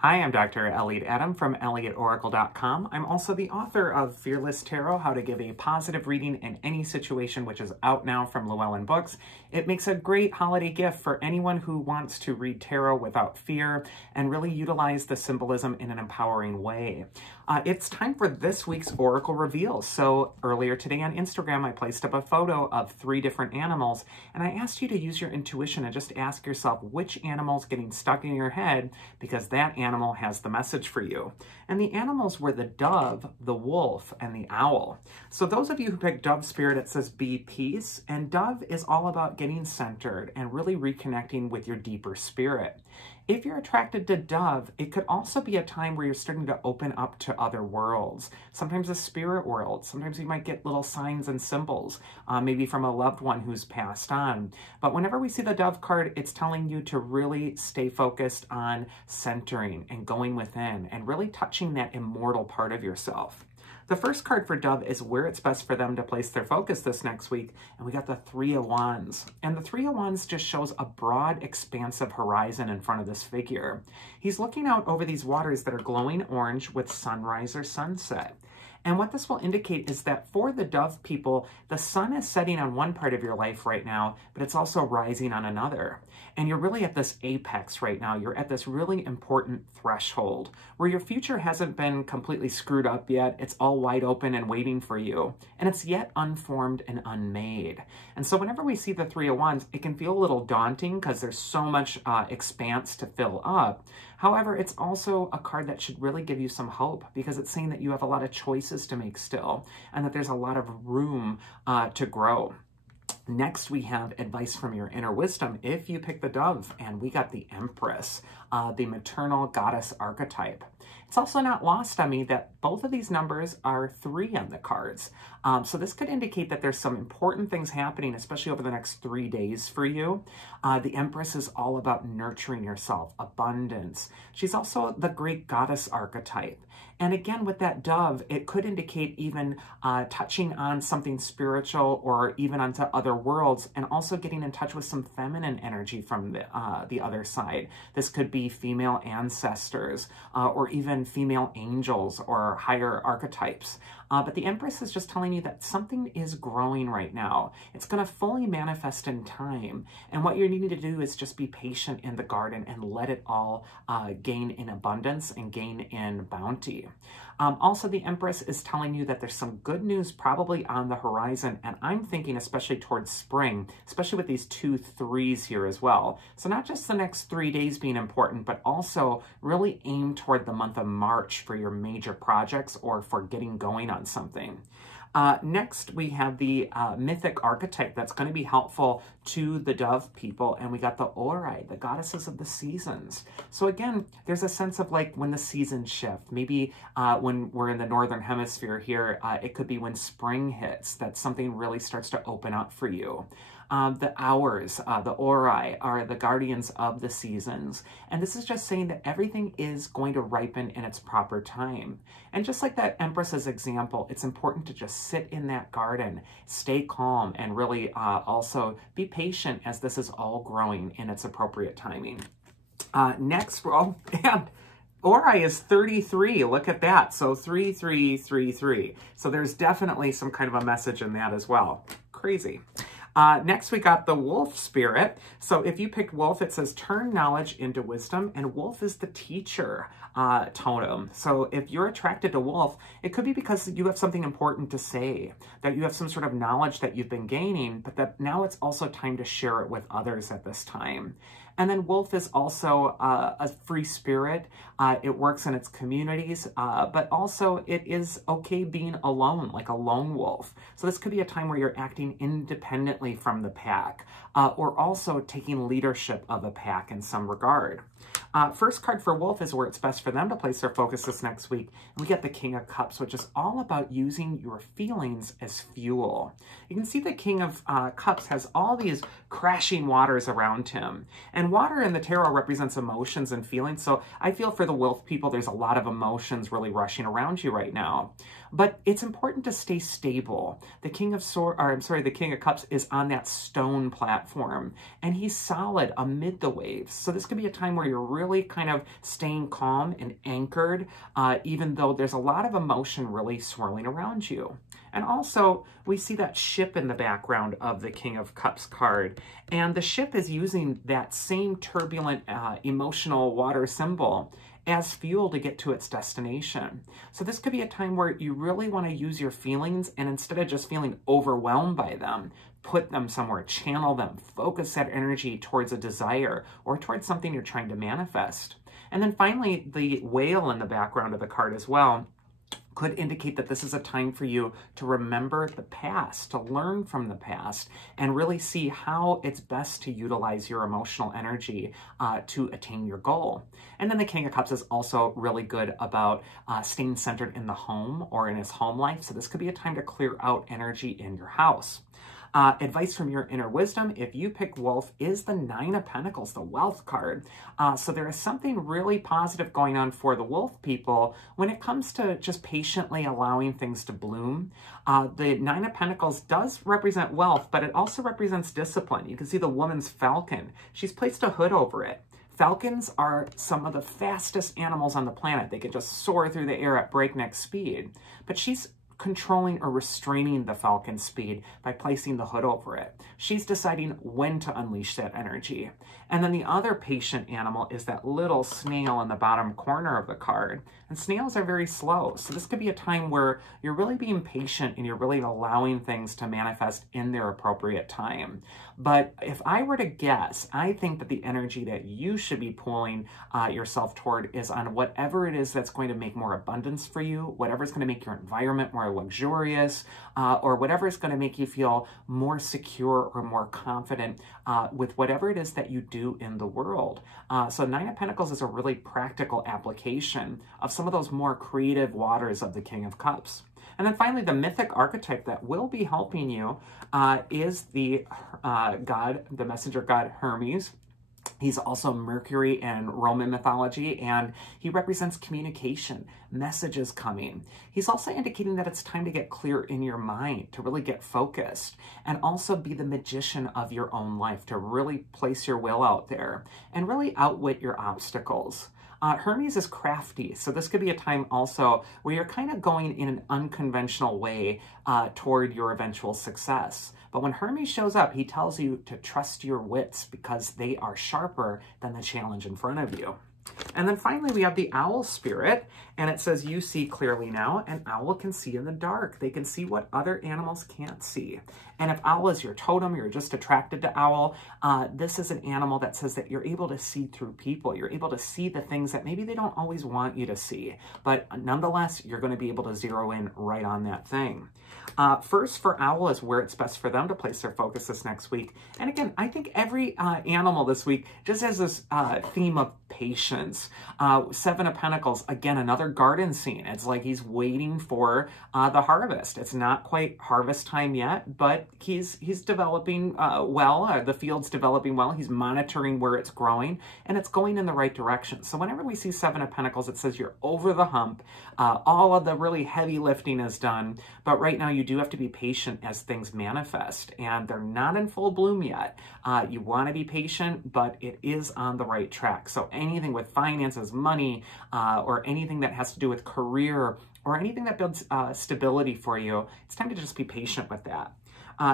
Hi, I'm Dr. Elliot Adam from ElliotOracle.com. I'm also the author of Fearless Tarot, How to Give a Positive Reading in Any Situation, which is out now from Llewellyn Books. It makes a great holiday gift for anyone who wants to read tarot without fear and really utilize the symbolism in an empowering way. It's time for this week's Oracle Reveals. So earlier today on Instagram, I placed up a photo of 3 different animals, and I asked you to use your intuition and just ask yourself which animal's getting stuck in your head, because that animal has the message for you. And the animals were the dove, the wolf, and the owl. So those of you who picked Dove Spirit, it says be peace, and Dove is all about getting centered and really reconnecting with your deeper spirit. If you're attracted to Dove, it could also be a time where you're starting to open up to other worlds. Sometimes a spirit world. Sometimes you might get little signs and symbols, maybe from a loved one who's passed on. But whenever we see the Dove card, it's telling you to really stay focused on centering and going within and really touching that immortal part of yourself. The first card for Dove is where it's best for them to place their focus this next week, and we got the 3 of Wands. And the 3 of Wands just shows a broad, expansive horizon in front of this figure. He's looking out over these waters that are glowing orange with sunrise or sunset. And what this will indicate is that for the Dove people, the sun is setting on one part of your life right now, but it's also rising on another. And you're really at this apex right now. You're at this really important threshold where your future hasn't been completely screwed up yet. It's all wide open and waiting for you. And it's yet unformed and unmade. And so whenever we see the 3 of Wands, it can feel a little daunting because there's so much expanse to fill up. However, it's also a card that should really give you some hope, because it's saying that you have a lot of choices to make still and that there's a lot of room to grow. Next, we have advice from your inner wisdom if you pick the Dove, and we got the Empress, the maternal goddess archetype. It's also not lost on me that both of these numbers are 3 on the cards. So this could indicate that there's some important things happening, especially over the next 3 days for you. The Empress is all about nurturing yourself, abundance. She's also the great goddess archetype. And again, with that Dove, it could indicate even touching on something spiritual or even onto other worlds, and also getting in touch with some feminine energy from the other side. This could be female ancestors or even female angels or higher archetypes. But the Empress is just telling you that something is growing right now. It's going to fully manifest in time. And what you're needing to do is just be patient in the garden and let it all gain in abundance and gain in bounty. Also, the Empress is telling you that there's some good news probably on the horizon, and I'm thinking especially towards spring, especially with these 2 3s here as well. So not just the next 3 days being important, but also really aim toward the month of March for your major projects or for getting going on something. Next, we have the mythic archetype that's going to be helpful to the Dove people, and we got the Ori, the goddesses of the seasons. So again, there's a sense of like when the seasons shift. Maybe when we're in the Northern Hemisphere here, it could be when spring hits that something really starts to open up for you. The hours, the Ori, are the guardians of the seasons. And this is just saying that everything is going to ripen in its proper time. And just like that Empress's example, it's important to just sit in that garden, stay calm, and really also be patient as this is all growing in its appropriate timing. Next, well, and Ori is 33. Look at that. So 3333. So there's definitely some kind of a message in that as well. Crazy. Next, we got the Wolf Spirit. So if you picked Wolf, it says turn knowledge into wisdom, and Wolf is the teacher totem. So if you're attracted to Wolf, it could be because you have something important to say, that you have some sort of knowledge that you've been gaining, but that now it's also time to share it with others at this time. And then Wolf is also a free spirit. It works in its communities, but also it is okay being alone, like a lone wolf. So this could be a time where you're acting independently from the pack, or also taking leadership of a pack in some regard. First card for Wolf is where it's best for them to place their focus this next week. And we get the King of Cups, which is all about using your feelings as fuel. You can see the King of Cups has all these crashing waters around him. And water in the tarot represents emotions and feelings. So I feel for the Wolf people, there's a lot of emotions really rushing around you right now. But it's important to stay stable. The King of the King of Cups is on that stone platform, and he's solid amid the waves. So this could be a time where you're really really kind of staying calm and anchored, even though there's a lot of emotion really swirling around you. And also, we see that ship in the background of the King of Cups card. And the ship is using that same turbulent, emotional water symbol as fuel to get to its destination. So this could be a time where you really want to use your feelings, and instead of just feeling overwhelmed by them, put them somewhere, channel them, focus that energy towards a desire or towards something you're trying to manifest. And then finally, the whale in the background of the card as well could indicate that this is a time for you to remember the past, to learn from the past, and really see how it's best to utilize your emotional energy to attain your goal. And then the King of Cups is also really good about staying centered in the home or in his home life. So this could be a time to clear out energy in your house. Advice from your inner wisdom, if you pick Wolf, is the Nine of Pentacles, the wealth card. So there is something really positive going on for the Wolf people when it comes to just patiently allowing things to bloom. The Nine of Pentacles does represent wealth, but it also represents discipline. You can see the woman's falcon. She's placed a hood over it. Falcons are some of the fastest animals on the planet. They can just soar through the air at breakneck speed. But she's controlling or restraining the falcon's speed by placing the hood over it. She's deciding when to unleash that energy. And then the other patient animal is that little snail in the bottom corner of the card. And snails are very slow. So this could be a time where you're really being patient and you're really allowing things to manifest in their appropriate time. But if I were to guess, I think that the energy that you should be pulling yourself toward is on whatever it is that's going to make more abundance for you, whatever is going to make your environment more luxurious, or whatever is going to make you feel more secure or more confident with whatever it is that you do in the world. So Nine of Pentacles is a really practical application of some of those more creative waters of the King of Cups. And then finally, the mythic archetype that will be helping you is the the messenger god Hermes. He's also Mercury in Roman mythology, and he represents communication, messages coming. He's also indicating that it's time to get clear in your mind, to really get focused, and also be the magician of your own life, to really place your will out there and really outwit your obstacles. Hermes is crafty, so this could be a time also where you're kind of going in an unconventional way toward your eventual success. But when Hermes shows up, he tells you to trust your wits because they are sharper than the challenge in front of you. And then finally, we have the owl spirit, and it says, you see clearly now. An owl can see in the dark. They can see what other animals can't see. And if owl is your totem, you're just attracted to owl, this is an animal that says that you're able to see through people. You're able to see the things that maybe they don't always want you to see. But nonetheless, you're going to be able to zero in right on that thing. First, for owl is where it's best for them to place their focus this next week. And again, I think every animal this week just has this theme of patience. Seven of Pentacles, again, another garden scene. It's like he's waiting for the harvest. It's not quite harvest time yet, but he's developing well. The field's developing well. He's monitoring where it's growing, and it's going in the right direction. So whenever we see Seven of Pentacles, it says you're over the hump. All of the really heavy lifting is done, but right now you do have to be patient as things manifest, and they're not in full bloom yet. You want to be patient, but it is on the right track. So anything with finances, money, or anything that has to do with career, or anything that builds stability for you, it's time to just be patient with that.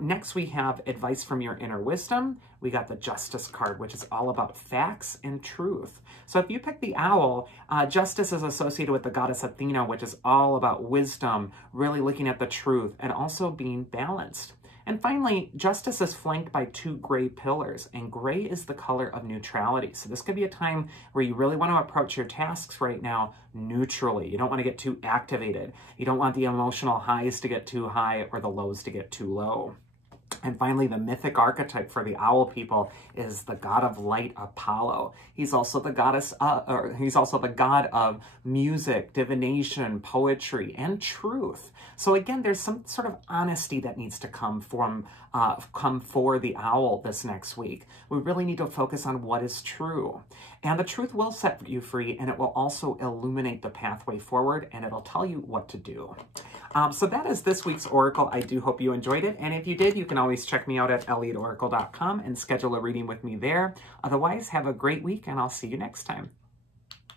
Next, we have advice from your inner wisdom. We got the Justice card, which is all about facts and truth. So if you pick the owl, Justice is associated with the goddess Athena, which is all about wisdom, really looking at the truth, and also being balanced. And finally, Justice is flanked by two gray pillars, and gray is the color of neutrality. So this could be a time where you really want to approach your tasks right now neutrally. You don't want to get too activated. You don't want the emotional highs to get too high or the lows to get too low. And finally, the mythic archetype for the owl people is the god of light, Apollo. He's also the he's also the god of music, divination, poetry, and truth. So again, there's some sort of honesty that needs to come for the owl this next week. We really need to focus on what is true. And the truth will set you free, and it will also illuminate the pathway forward, and it'll tell you what to do. So that is this week's Oracle. I do hope you enjoyed it. And if you did, you can always check me out at elliotoracle.com and schedule a reading with me there. Otherwise, have a great week, and I'll see you next time.